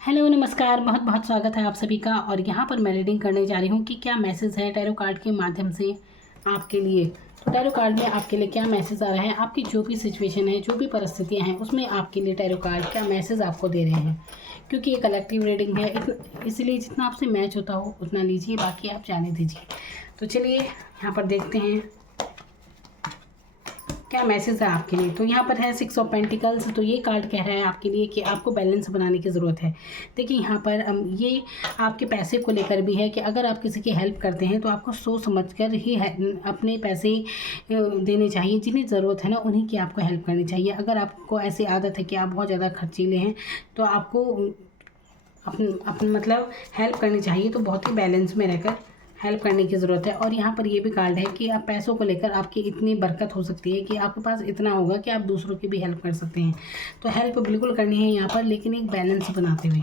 Hello नमस्कार, बहुत बहुत स्वागत है आप सभी का। और यहाँ पर मैं रीडिंग करने जा रही हूँ कि क्या मैसेज है टैरो कार्ड के माध्यम से आपके लिए। तो टैरो कार्ड में आपके लिए क्या मैसेज आ रहा है, आपकी जो भी सिचुएशन है, जो भी परिस्थितियाँ हैं, उसमें आपके लिए टैरो कार्ड क्या मैसेज आपको दे रहे हैं। क्योंकि ये कलेक्टिव रीडिंग है, इसलिए जितना आपसे मैच होता हो उतना लीजिए, बाकी आप जाने दीजिए। तो चलिए यहाँ पर देखते हैं क्या मैसेज है आपके लिए। तो यहाँ पर है 6 ऑफ पेंटिकल्स। तो ये कार्ड कह रहा है आपके लिए कि आपको बैलेंस बनाने की ज़रूरत है। देखिए यहाँ पर ये आपके पैसे को लेकर भी है कि अगर आप किसी की हेल्प करते हैं तो आपको सोच समझ कर ही अपने पैसे देने चाहिए। जिन्हें ज़रूरत है ना, उन्हीं की आपको हेल्प करनी चाहिए। अगर आपको ऐसी आदत है कि आप बहुत ज़्यादा खर्चीले हैं तो आपको अपन मतलब हेल्प करनी चाहिए। तो बहुत ही बैलेंस में रहकर हेल्प करने की ज़रूरत है। और यहाँ पर ये भी कार्ड है कि आप पैसों को लेकर आपकी इतनी बरकत हो सकती है कि आपके पास इतना होगा कि आप दूसरों की भी हेल्प कर सकते हैं। तो हेल्प बिल्कुल करनी है यहाँ पर, लेकिन एक बैलेंस बनाते हुए।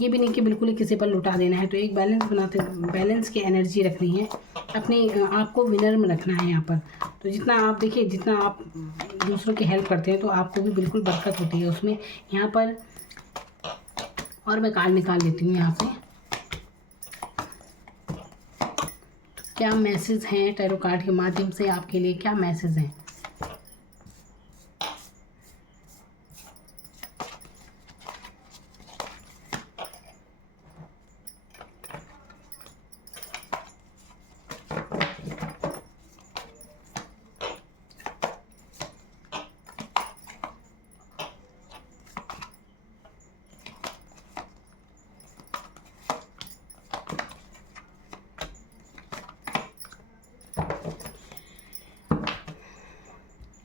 ये भी नहीं कि बिल्कुल ही किसी पर लुटा देना है। तो एक बैलेंस बनाते, बैलेंस की एनर्जी रखनी है, अपने आप को विनर में रखना है यहाँ पर। तो जितना आप देखिए, जितना आप दूसरों की हेल्प करते हैं तो आपको भी बिल्कुल बरकत होती है उसमें यहाँ पर। और मैं कार्ड निकाल लेती हूँ यहाँ से। क्या मैसेज हैं टैरो कार्ड के माध्यम से आपके लिए, क्या मैसेज हैं।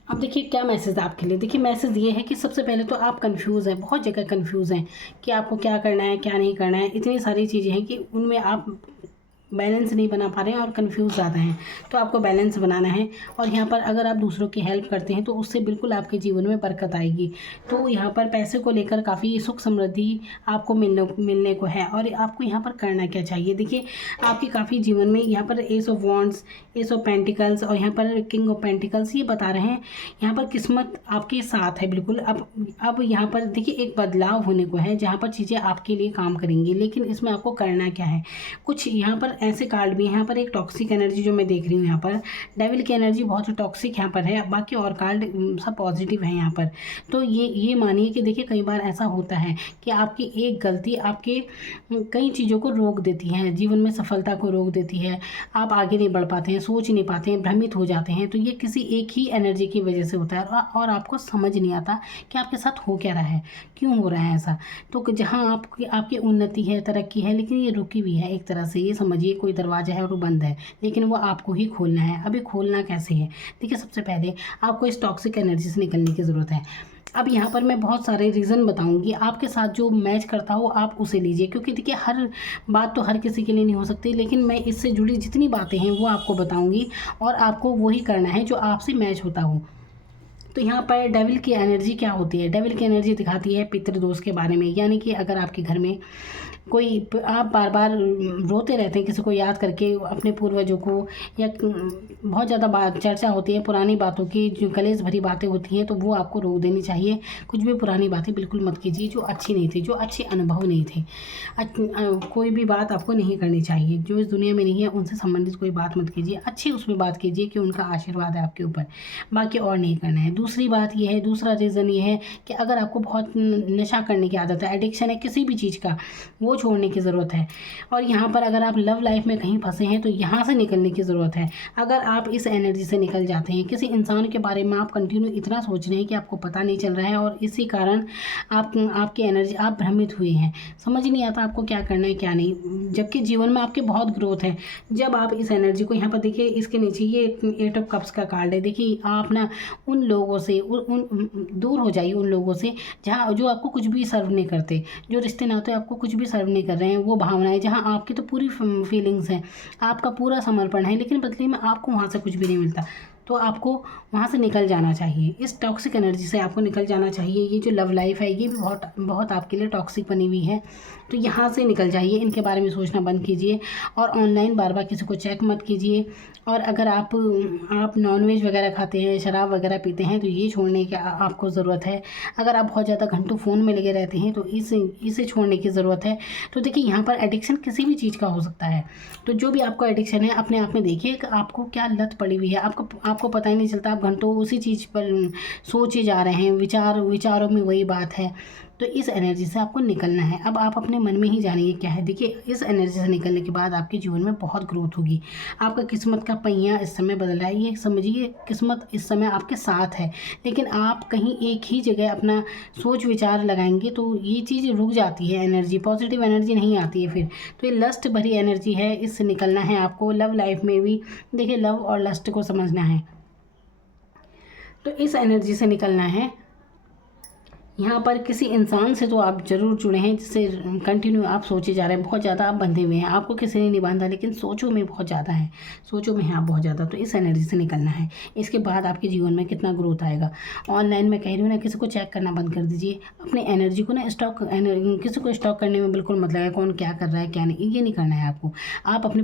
अब देखिए क्या मैसेज है आपके लिए। देखिए मैसेज ये है कि सबसे पहले तो आप कंफ्यूज हैं, बहुत जगह कंफ्यूज हैं कि आपको क्या करना है क्या नहीं करना है। इतनी सारी चीज़ें हैं कि उनमें आप बैलेंस नहीं बना पा रहे हैं और कंफ्यूज ज़्यादा हैं। तो आपको बैलेंस बनाना है। और यहाँ पर अगर आप दूसरों की हेल्प करते हैं तो उससे बिल्कुल आपके जीवन में बरकत आएगी। तो यहाँ पर पैसे को लेकर काफ़ी सुख समृद्धि आपको मिलने को है। और आपको यहाँ पर करना क्या चाहिए, देखिए आपके काफ़ी जीवन में यहाँ पर S of wands, S of pentacles और यहाँ पर किंग ऑफ पेंटिकल्स ये बता रहे हैं यहाँ पर किस्मत आपके साथ है बिल्कुल। अब यहाँ पर देखिए एक बदलाव होने को है जहाँ पर चीज़ें आपके लिए काम करेंगी। लेकिन इसमें आपको करना क्या है, कुछ यहाँ पर ऐसे कार्ड भी हैं। यहाँ पर एक टॉक्सिक एनर्जी जो मैं देख रही हूँ, यहाँ पर डेविल की एनर्जी बहुत टॉक्सिक यहाँ पर है। बाकी और कार्ड सब पॉजिटिव है यहाँ पर। तो ये मानिए कि देखिए कई बार ऐसा होता है कि आपकी एक गलती आपके कई चीज़ों को रोक देती है, जीवन में सफलता को रोक देती है। आप आगे नहीं बढ़ पाते हैं, सोच नहीं पाते हैं, भ्रमित हो जाते हैं। तो ये किसी एक ही एनर्जी की वजह से होता है और आपको समझ नहीं आता कि आपके साथ हो क्या रहा है, क्यों हो रहा है ऐसा। तो जहाँ आपकी उन्नति है, तरक्की है, लेकिन ये रुकी हुई है एक तरह से। ये समझिए कोई दरवाजा है और वो बंद है, लेकिन वो आपको ही खोलना है। अभी खोलना कैसे है, देखिए सबसे पहले आपको इस टॉक्सिक एनर्जी से निकलने की ज़रूरत है। अब यहाँ पर मैं बहुत सारे रीज़न बताऊंगी, आपके साथ जो मैच करता हो आप उसे लीजिए। क्योंकि देखिए हर बात तो हर किसी के लिए नहीं हो सकती, लेकिन मैं इससे जुड़ी जितनी बातें हैं वो आपको बताऊंगी और आपको वही करना है जो आपसे मैच होता हो। तो यहाँ पर डेविल की एनर्जी क्या होती है, डेविल की एनर्जी दिखाती है पितृदोष के बारे में। यानी कि अगर आपके घर में कोई, आप बार बार रोते रहते हैं किसी को याद करके, अपने पूर्वजों को, या बहुत ज़्यादा बात चर्चा होती है पुरानी बातों की, जो कलेश भरी बातें होती हैं, तो वो आपको रोक देनी चाहिए। कुछ भी पुरानी बातें बिल्कुल मत कीजिए जो अच्छी नहीं थी, जो अच्छे अनुभव नहीं थे। कोई भी बात आपको नहीं करनी चाहिए जो इस दुनिया में नहीं है, उनसे संबंधित कोई बात मत कीजिए। अच्छी उसमें बात कीजिए कि उनका आशीर्वाद है आपके ऊपर, बाकी और नहीं करना है। दूसरी बात ये है, दूसरा रीज़न ये है कि अगर आपको बहुत नशा करने की आदत है, एडिक्शन है किसी भी चीज़ का, वो छोड़ने की ज़रूरत है। और यहाँ पर अगर आप लव लाइफ में कहीं फंसे हैं तो यहाँ से निकलने की ज़रूरत है। अगर आप इस एनर्जी से निकल जाते हैं, किसी इंसान के बारे में आप कंटिन्यू इतना सोच रहे हैं कि आपको पता नहीं चल रहा है और इसी कारण आपकी एनर्जी, आप भ्रमित हुए हैं, समझ नहीं आता आपको क्या करना है क्या नहीं, जबकि जीवन में आपके बहुत ग्रोथ है। जब आप इस एनर्जी को, यहाँ पर देखिए इसके नीचे ये 8 ऑफ कप्स का कार्ड है। देखिए आप ना उन लोगों से दूर हो जाइए, उन लोगों से जहाँ जो आपको कुछ भी सर्व नहीं करते, जो रिश्ते नाते आपको कुछ भी सर्व नहीं कर रहे हैं। वो भावनाएं जहाँ आपकी तो पूरी फीलिंग्स हैं, आपका पूरा समर्पण है, लेकिन बदले में आपको वहाँ से कुछ भी नहीं मिलता। तो आपको वहाँ से निकल जाना चाहिए। इस टॉक्सिक एनर्जी से आपको निकल जाना चाहिए। ये जो लव लाइफ है ये भी बहुत बहुत आपके लिए टॉक्सिक बनी हुई है, तो यहाँ से निकल जाइए। इनके बारे में सोचना बंद कीजिए और ऑनलाइन बार बार किसी को चेक मत कीजिए। और अगर आप नॉनवेज वगैरह खाते हैं, शराब वगैरह पीते हैं, तो ये छोड़ने की आपको ज़रूरत है। अगर आप बहुत ज़्यादा घंटों फ़ोन में लगे रहते हैं तो इसे छोड़ने की ज़रूरत है। तो देखिए यहाँ पर एडिक्शन किसी भी चीज़ का हो सकता है, तो जो भी आपको एडिक्शन है अपने आप में देखिए कि आपको क्या लत पड़ी हुई है। आपको पता ही नहीं चलता, आप घंटों उसी चीज़ पर सोचे जा रहे हैं, विचारों में वही बात है। तो इस एनर्जी से आपको निकलना है। अब आप अपने मन में ही जानिए क्या है। देखिए इस एनर्जी से निकलने के बाद आपके जीवन में बहुत ग्रोथ होगी। आपका किस्मत का पहिया इस समय बदला है। ये समझिए किस्मत इस समय आपके साथ है, लेकिन आप कहीं एक ही जगह अपना सोच विचार लगाएंगे तो ये चीज़ रुक जाती है, एनर्जी पॉजिटिव एनर्जी नहीं आती है फिर। तो ये लस्ट भरी एनर्जी है, इससे निकलना है आपको। लव लाइफ में भी देखिए लव और लस्ट को समझना है, तो इस एनर्जी से निकलना है। यहाँ पर किसी इंसान से तो आप ज़रूर जुड़े हैं जिससे कंटिन्यू आप सोचे जा रहे हैं, बहुत ज़्यादा आप बंधे हुए हैं। आपको किसी ने नहीं बांधा, लेकिन सोचों में बहुत ज़्यादा है, सोचों में हैं आप बहुत ज़्यादा। तो इस एनर्जी से निकलना है। इसके बाद आपके जीवन में कितना ग्रोथ आएगा। ऑनलाइन में कह रही हूँ ना, किसी को चेक करना बंद कर दीजिए। अपनी एनर्जी को ना किसी को स्टॉक करने में बिल्कुल मत लगाए, कौन क्या कर रहा है क्या नहीं, ये नहीं करना है आपको। आप अपनी